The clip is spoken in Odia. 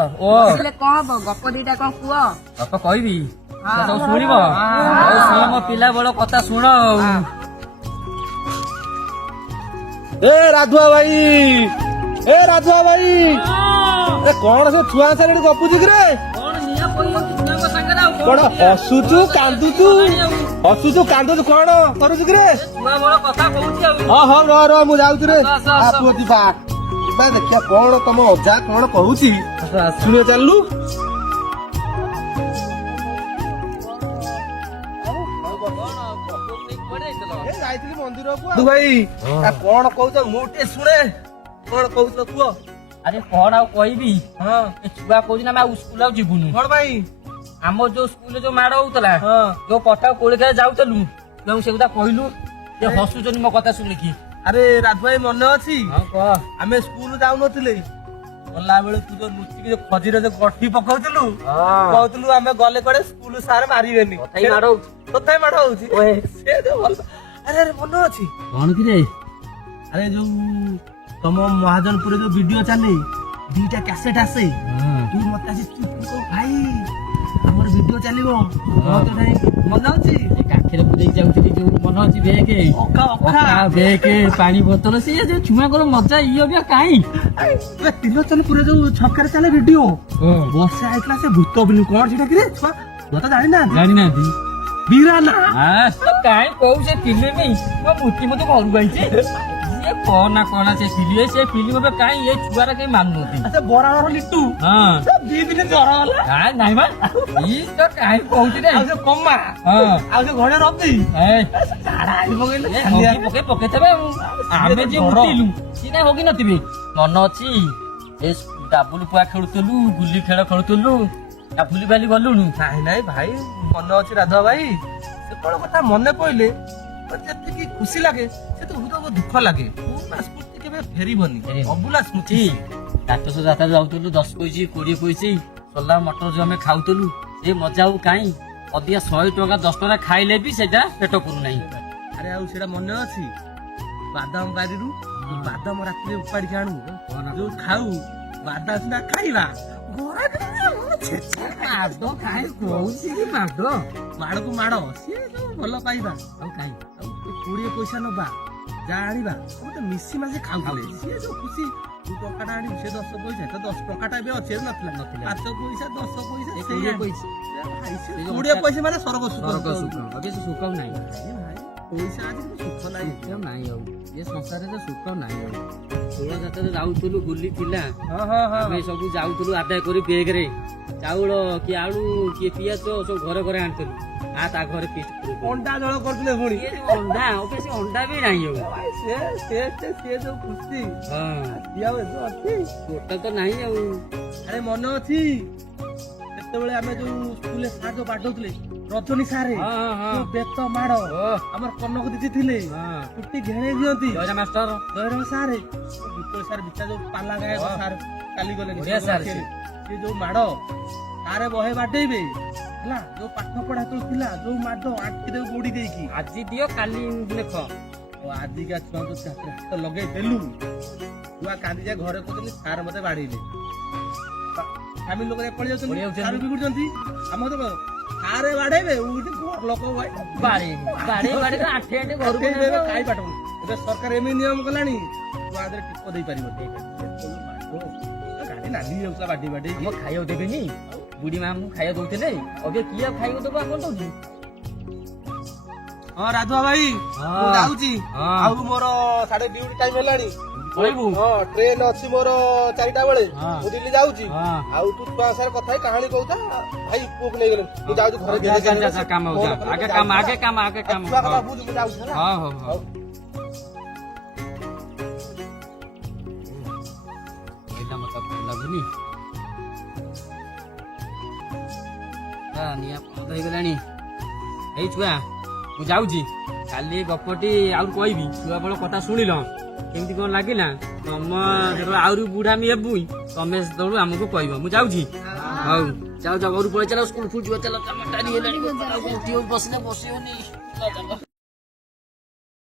ଓ କଣ ହବ ଗପ ଦିଟା କଣ କୁହ? ବାପା କହିବି ସବୁ ଶୁଣିବ ଶୁଣ ମୋ ପିଲା ବେଳ କଥା ଶୁଣ। ଏ ରାଧୁଆ ଭାଇ ଏ ରାଧୁଆ ଭାଇ ଏ କଣ ସେ ଛୁଆ ସାଙ୍ଗରେ ଗପୁଛି କିରେ? କଣ ହସୁଛୁ କାନ୍ଦୁଛୁ କଣ କରୁଛୁ କିରେ? ହଁ ହଁ ର ମୁଁ ଯାଉଛି ରେ। ପୁଅ ଯିବା ଦେଖିବା କଣ ତମ ଅଜା କଣ କହୁଛି ଶୁଣିବା ଚାଲୁ। ଯାଇଥିଲି ମନ୍ଦିରକୁ ଭାଇ କଣ କହୁଛ ମୁଁ ଟିକେ ଶୁଣେ କଣ କହୁଛ କୁହ। ଆରେ କଣ ଆଉ କହିବି ଏ ଛୁଆ କହୁଛି ନା ଆମେ ସ୍କୁଲ ଆଉ ଯିବୁନି। କଣ ପାଇଁ? ଆମର ଯୋଉ ସ୍କୁଲରେ ଯୋଉ ମାଡ ହଉଥିଲା ଯୋଉ ପଟା କୋଳି ଖାଇ ଯାଉଥିଲୁ ସେ କଥା କହିଲୁ ହସୁଛନ୍ତି ମୋ କଥା ଶୁଣିକି। ଆରେ ରାଧୁ ଭାଇ ମନେ ଅଛି କହ ଆମେ ସ୍କୁଲ ଯାଉନଥିଲେ ଗଲା ବେଳେ ତୁ ଯୋଉ ଲୁଚିକି ଯୋଉ ଖଜିରେ ଯୋଉ ଗଠି ପକଉଥିଲୁ କହୁଥିଲୁ ଆମେ ଗଲେ କୁଆଡେ ସ୍କୁଲ ସାର୍ ମାରିବେନି ତଥାପି ମାଡ ହଉଛି। ଆରେ ମନେ ଅଛି କଣ କିରେ? ଆରେ ଯୋଉ ତମ ମହାଜନପୁରରେ ଯୋଉ ଭିଡିଓ ଚାଲେ ଦିଟା କ୍ୟାସେଟ ଆସେ ତୁ ମତେ ଆସି ଭାଇ ଆମର ଭିଡିଓ ଚାଲିବ ମନେ ଅଛି? କାଠିରେ ପୁରେଇ ଯାଉଥିଲି ଯୋଉ ମନେ ଅଛି ବେକେ ପାଣି ବୋତଲ ସେ ଯୋଉ ଛୁଆଙ୍କର ମଜା ଇଏ ବି କାଇଁ ତିଲୋଚନପୁରରେ ଯୋଉ ଛକରେ ଚାଲେ ଭିଡିଓ ବର୍ଷା ହେଇଥିଲା ସେ ଭୂତ ବିଲୁ କଣ ସେଟା କିରେ ଛୁଆ ତ ଜାଣିନାହାନ୍ତି ବିରାନା କାଇଁ କହୁଛେ ଫିଲ୍ମ ମୋ ମୁଠି ମତେ ଘରକୁ ଆଇଛି ସିଏ କହନା କହନା ସେ ଫିଲ୍ମ ଏବେ କାଇଁ ଏ ଛୁଆରା କେହି ମାନୁନାହାନ୍ତି। ବରାଳର ଲିଟୁ ଦି ଦିନ ଜର ହେଲା ନାଇଁ ବା ତ କାଇଁ କହୁଛି ରେ ଆଉ ସେ କମା ଆଉ ସେ ଘରେ ରବି ପକେଇଥିବେ ଆମେ ଯେ ଉଠିଲୁ ସିଏ କାଇଁ ହଗି ନଥିବେ। ମନ ଅଛି ଏ ଡାବୁଲ ପୁଆ ଖେଳୁଥିଲୁ ଗୁଲି ଖେଳ ଖେଳୁଥିଲୁ ଭୁଲି ବାଲି ଗଲୁଣୁ? ନାଇଁ ଭାଇ ମନେ ଅଛି ରାଧା ଭାଇ ସେତେବେଳେ କଥା ମନେ ପଇଲେ ଯେତିକି ଖୁସି ଲାଗେ ସେତେ ଦୁଃଖ ଲାଗେ। ସ୍ମୃତି କେବେ ଫେରିବନି ଅବୁଲା ସ୍ମୃତି। ରାକ୍ଷସ ଯାତ୍ରା ଯାଉଥିଲୁ 10 ପଇସା 20 ପଇସା ସୋଲା ମଟର ଯୋଉ ଆମେ ଖାଉଥିଲୁ ଏ ମଜା ଆଉ କାଇଁ ଅଧିକା 100 ଟଙ୍କା 10 ଟଙ୍କା ଖାଇଲେ ବି ସେଟା ପେଟ ପୁରୁନାହିଁ। ଆରେ ଆଉ ସେଟା ମନେ ଅଛି ବାଦାମ ବାରିରୁ ବାଦାମ ରାତିରେ ଉପାଡ଼ିକି ଆଣୁ ଯୋଉ ଖାଉ ବାଦାମ ସିନା ଖାଇବା ମାଡକୁ ମାଡ ସିଏ ଯୋଉ ଭଲ ପାଇବା ଆଉ କାହିଁ ଆଉ 20 ପଇସା ନବା ଯାହା ଆଣିବା ସମସ୍ତେ ମିଶି ମାସି ଖାଉଥିଲେ ସିଏ ଯୋଉ ଖୁସି ତୁ ଟଙ୍କାଟା ଆଣିବୁ ସେ 10 ପଇସା ତ 10 ଟଙ୍କାଟା ଏବେ ଅଛି ନଥିଲା 5 ପଇସା 10 ପଇସା 20 ପଇସା ମାନେ ସ୍ୱର୍ଗ ସୁଖ ନାହିଁ ପଇସା ଆଜି ସୁଖ ନାହିଁ ଆଉ ଏ ସଂସାରରେ ସୁଖ ନାହିଁ ଆଉ। ଷୋଳ ଯାତ୍ରାରେ ଯାଉଥିଲୁ ଗୁଲି ଥିଲା ଆମେ ସବୁ ଯାଉଥିଲୁ ଆଦାୟ କରି ବେଗରେ ଚାଉଳ କିଏ ଆଳୁ କିଏ ପିଆଜ ସବୁ ଘରେ ଘରେ ଆଣିଥିଲୁ ତା ଘରେ ଅଣ୍ଡା ଜଳ କରୁଥିଲେ ପୁଣି ଅଣ୍ଡା ଅଣ୍ଡା ବି ନାହିଁ ଆଉ ସିଏ ଯୋଉ ଖୁସି ଟୋଟାଲ ତ ନାହିଁ ଆଉ। ଆରେ ମନେ ଅଛି ସେତେବେଳେ ଆମେ ଯୋଉ ସ୍କୁଲରେ ସାର୍ ଯୋଉ ବାଡଉଥିଲେ ରଜନୀ ସାରେ ବେତ ମାଡ ଆମର କନକ ଦିଦି ଥିଲେ ଛୁଟି ଘେଣେଇ ଦିଅନ୍ତି ଜୟରାମ ସାରେ ବିପଳ ସାର୍ ବିଚା ଯୋଉ ପାଲା ଗାୟକ ସାର୍ ଚାଲିଗଲେ ସେ ଯୋଉ ମାଡ ସାରେ ବହେ ବାଡେଇବେ ହେଲା ଯୋଉ ପାଠ ପଢା ଥିଲା ଯୋଉ ମାଡ ଆଖିରେ ଗୋଡି ଦେଇକି ଆଜି ଦିଅ କାଲି ଲେଖ ଆଜିକା ଛୁଆଙ୍କୁ ହାତ ଲଗେଇ ଦେଲୁ ଛୁଆ କାନ୍ଦି ଯାଏ ଘରେ କହୁଛନ୍ତି ସାର୍ ମତେ ବାଡେଇଲେ ଫ୍ୟାମିଲି ଲୋକ ପଳେଇ ଯାଉଛନ୍ତି ସାର୍ ବିଗୁଡୁଛନ୍ତି ଆମ ସାରେ ବାଡେଇବେ ଲୋକ କାଇ ପାଠ ଏବେ ସରକାର ଏମିତି ନିୟମ କଲାଣି ଛୁଆ ଦେହରେ ଟିପ ଦେଇପାରିବ ଗାଡି ନାଲି ଯାଉଥିଲା ବାଡି ଆମ ଖାଇବାକୁ ଦେବେନି ବୁଢୀ ମା ମୁଁ ଖାଇବା ଦଉଥିଲେ ଏବେ କିଏ ଖାଇବାକୁ ଦେବ ଆପଣ ଦଉଛି। ହଁ ରାଧୁଆ ଭାଇ ମୁଁ ଯାଉଛି ଆଉ ମୋର ସାଢେ ଡ୍ୟୁଟି ଟାଇମ ହେଲାଣି ଟ୍ରେନ ଅଛି ମୋର 4ଟା ବେଳେ ମୁଁ ଦିଲ୍ଲୀ ଯାଉଛି ଆଉ ତୁ ଛୁଆ ସାର୍ କଥା ହେଇ କାହାଣୀ କହୁଥା ଭାଇ ପୁଅକୁ ନେଇଗଲେ ମୁଁ ଯାଉଛି ଘରେ ହେଇଗଲାଣି ଏଇ ଛୁଆ ମୁଁ ଯାଉଛି କାଲି ଗପଟି ଆଉ କହିବି ଛୁଆ ବେଳ କଥା ଶୁଣିଲ କେମିତି କଣ ଲାଗିଲା ତମ ଯେତେବେଳେ ଆହୁରି ବୁଢାମି ହେବୁ ତମେ ସେତେବେଳୁ ଆମକୁ କହିବ। ମୁଁ ଯାଉଛି ହଉ ଯାଉ ଘରୁ ପଳେଇ ଚାଲ ସ୍କୁଲ ଫୁଲ ଯିବ ଚାଲ ବସିଲେ ବସିବନି।